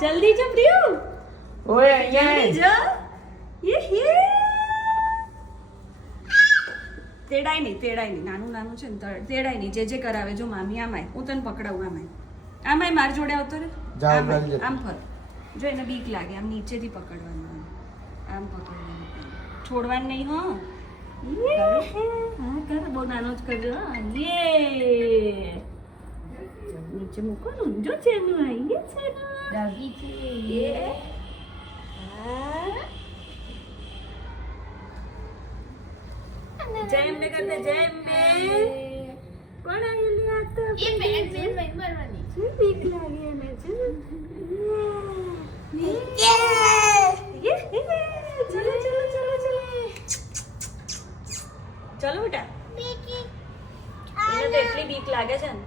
જલ્દી જો પ્રિયુ ઓય અહીંયા જલ્દી જો યે તેડાય નહીં નાનું નાનું છે ને તેડાય નહીં જે કરાવે જો મામી આમાય હું તને પકડાવું આમાય માર જોડે આવતો રે આમ ફર જો એને બીક લાગે આમ નીચેથી પકડવાનું આમ પકડવાનું છોડવાનું નહીં હો હા કર બહુ નાનો જ કરજો યે નીચે મૂકો ને જો છે એનું આવી છે ને ડાબી છે યે જય એમને કરતે જય એમને કોણ આયેલી આ તો એ બેન મારવાની બીક લાગે એને છે ચલો બેટા એને તો એટલી બીક લાગે છે ને